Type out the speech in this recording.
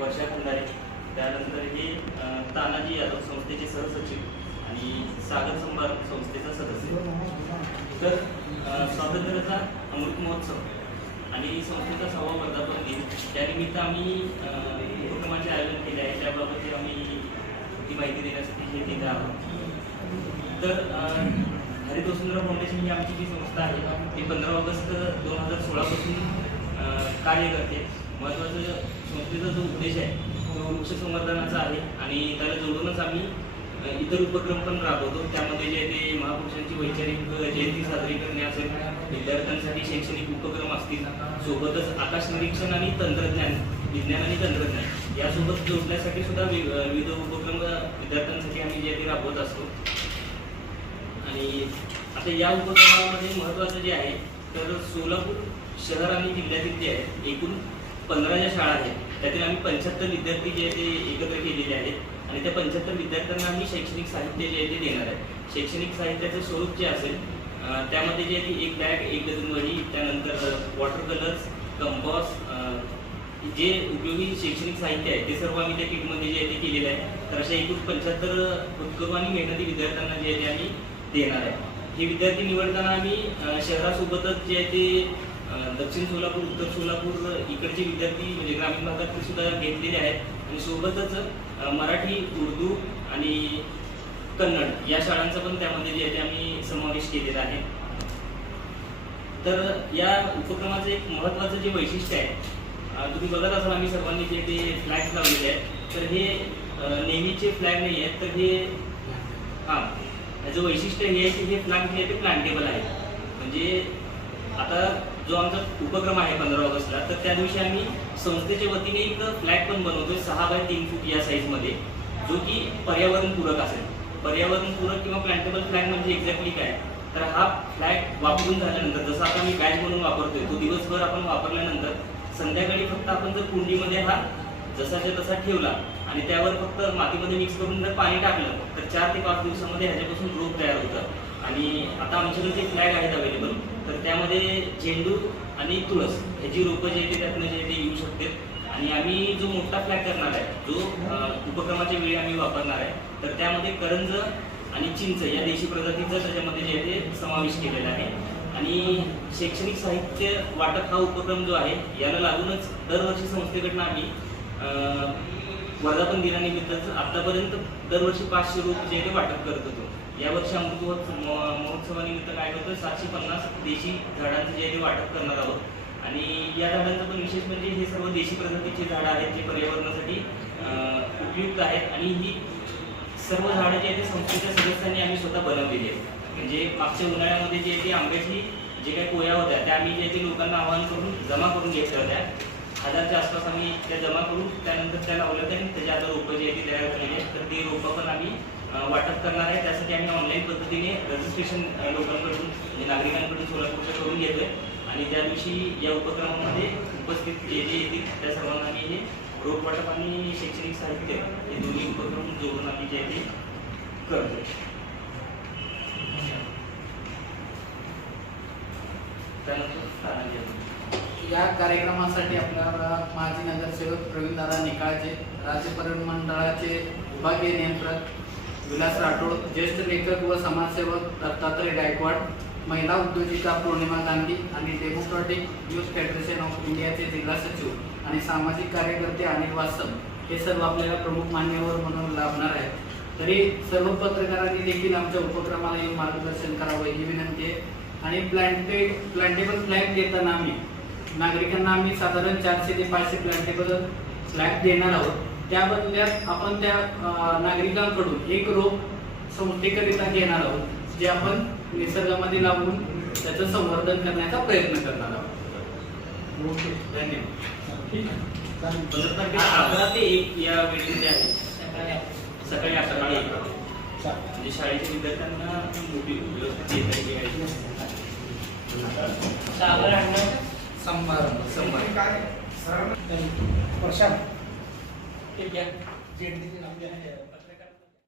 वर्षा खंडारे, त्यानंतर हे तानाजी यादव संस्थेचे सहसचिव आणि सागर संभार संस्थेचा सदस्य. तर स्वातंत्र्याचा अमृत महोत्सव आणि संस्थेचा 6वा वर्धापन दिन त्यानिमित्त आम्ही उपक्रमाचे आयोजन केले आहे. त्याबाबत आम्ही ती माहिती देण्यासाठी हे तिथे आहोत. तर हरितवसुंधरा फाउंडेशन ही आमची जी संस्था आहे ती 15 ऑगस्ट 2016 पासून कार्य करते. महत्त्वाचं संस्थेचा जो उद्देश आहे तो वृक्ष संवर्धनाचा आहे आणि त्याला जोडूनच आम्ही इतर उपक्रम पण राबवतो. त्यामध्ये जे ते महापुरुषांची वैचारिक जयंती साजरी करणे असेल, विद्यार्थ्यांसाठी शैक्षणिक उपक्रम असतील, सोबतच आकाश निरीक्षण आणि तंत्रज्ञान, विज्ञान आणि तंत्रज्ञान यासोबत जोडण्यासाठी सुद्धा विविध उपक्रम विद्यार्थ्यांसाठी आम्ही जे ते राबवत असतो. आणि आता या उपक्रमामध्ये महत्त्वाचं जे आहे तर सोलापूर शहर आणि जिल्ह्यातील जे आहे एकूण 15 ज्या शाळा आहेत त्यातील आम्ही 75 विद्यार्थी जे आहे ते एकत्र केलेले आहेत आणि त्या 75 विद्यार्थ्यांना आम्ही शैक्षणिक साहित्य जे आहे ते देणार आहे. शैक्षणिक साहित्याचं स्वरूप जे असेल त्यामध्ये जे आहे एक बॅग, एक डझन वही, त्यानंतर वॉटर कलर्स, कंपॉस, जे उपयोगी शैक्षणिक साहित्य आहे ते सर्व आम्ही त्या किटमध्ये जे आहे ते केलेलं आहे. तर अशा एकूण 75 उत्कर्ष आणि मेहनती विद्यार्थ्यांना जे आहे ते आम्ही देणार आहे. हे विद्यार्थी निवडताना आम्ही शहरासोबतच जे आहे ते दक्षिण सोलापूर, उत्तर सोलापूर इकडचे विद्यार्थी म्हणजे ग्रामीण भागातले सुद्धा घेतलेले आहेत आणि सोबतच मराठी, उर्दू आणि कन्नड या शाळांचा पण त्यामध्ये जे आहे ते आम्ही समावेश केलेला आहे. तर या उपक्रमाचं एक महत्त्वाचं जे वैशिष्ट्य आहे तुम्ही बघत असाल आम्ही सर्वांनी जे ते फ्लॅग्स लावलेले आहेत. तर हे नेहमीचे फ्लॅग नाही आहेत, तर हे याचं वैशिष्ट्य हे आहे की हे फ्लॅग जे आहे ते प्लांटेबल आहे. म्हणजे आता जो आमचा उपक्रम आहे 15 ऑगस्टला तर त्या दिवशी आम्ही संस्थेच्या वतीने एक फ्लॅग पण बनवतोय 6 बाय 3 फूट या साईजमध्ये, जो की पर्यावरणपूरक असेल. पर्यावरणपूरक किंवा प्लांटेबल फ्लॅग म्हणजे एक्झॅक्टली काय, तर हा फ्लॅग वापरून झाल्यानंतर जसं आता आम्ही बॅग म्हणून वापरतोय तो दिवसभर आपण वापरल्यानंतर संध्याकाळी फक्त आपण जर कुंडीमध्ये हा जसाच्या तसा ठेवला आणि त्यावर फक्त मातीमध्ये मिक्स करून जर पाणी टाकलं तर 4 ते 5 दिवसामध्ये ह्याच्यापासून रोप तयार होतं. आणि आता आमच्याकडे जे फ्लॅग आहेत अवेलेबल तर त्यामध्ये झेंडू आणि तुळस ह्याची रोपं जे आहे त्यातनं जे ते येऊ शकते. आणि आम्ही जो मोठा फ्लॅग करणार आहे जो उपक्रमाच्या वेळी आम्ही वापरणार आहे तर त्यामध्ये करंज आणि चिंच या देशी प्रजातीचा त्याच्यामध्ये जे आहे ते समावेश केलेला आहे. आणि शैक्षणिक साहित्य वाटप हा उपक्रम जो आहे याला लागूनच दरवर्षी संस्थेकडनं आम्ही वर्धापन दिनानिमित्त आतापर्यंत दरवर्षी 500 रोप जे ते वाटप करत होतो. यावर्षी अमृत महोत्सवानिमित्त काय करतो 750 देशी झाडांचं जे ते वाटप करणार आहोत. आणि या झाडांचं पण विशेष म्हणजे हे सर्व देशी प्रजातीची झाडं आहेत जे पर्यावरणासाठी उपयुक्त आहेत. आणि ही सर्व झाडं जे आहेत ते संस्थेच्या सदस्यांनी आम्ही स्वतः बनवलेली आहेत. म्हणजे मागच्या उन्हाळ्यामध्ये जे ते आंब्याची जे काही कोया होत्या त्या आम्ही जे ते लोकांना आवाहन करून जमा करून घेतल्या होत्या. 1000च्या आसपास आम्ही त्या जमा करून त्यानंतर त्या लावल्या होत्या आणि त्याच्या आता रोपं जे आहे ती तयार झालेली आहेत. तर ती रोपं पण आम्ही वाटप करणार आहे. त्यासाठी आम्ही ऑनलाईन पद्धतीने रजिस्ट्रेशन लोकांकडून म्हणजे नागरिकांकडून सोलापूरच्या करून घेतोय आणि त्या दिवशी या उपक्रमामध्ये उपस्थित जे जे येतील त्या सर्वांना आम्ही हे रोप वाटप आणि शैक्षणिक साहित्य हे दोन्ही उपक्रम जोडून आम्ही जे ते करतोय. त्यानंतर या कार्यक्रमासाठी आपल्याला माजी नगरसेवक प्रवीणदादा निकाळजे, राज्य पर्यटन मंडळाचे विभागीय नियंत्रक विलास राठोड, ज्येष्ठ लेखक व समाजसेवक दत्तात्रय गायकवाड, महिला उद्योजिका पौर्णिमा गांधी आणि डेमोक्रॅटिक यूथ फेडरेशन ऑफ इंडियाचे जिल्हा सचिव आणि सामाजिक कार्यकर्ते अनिल वासम हे सर्व आपल्याला प्रमुख मान्यवर म्हणून लाभणार आहेत. तरी सर्व पत्रकारांनी देखील आमच्या उपक्रमाला येऊन मार्गदर्शन करावं ही विनंती आहे. आणि प्लांटेबल फ्लॅग देताना आम्ही नागरिकांना आम्ही साधारण 400 ते 500 प्लांटेबल फ्लॅग देणार आहोत. त्या बदल्यात आपण त्या नागरिकांकडून एक रोप संस्थेकरिता घेणार आहोत जे आपण निसर्गामध्ये लावून त्याचं संवर्धन करण्याचा प्रयत्न करणार आहोत. ओके, धन्यवाद. 11 ते 1 या वेळेमध्ये आहे. सकाळी 8 म्हणजे शाळेच्या विद्यार्थ्यांना समारंभ प्रशांत ठीक आहे.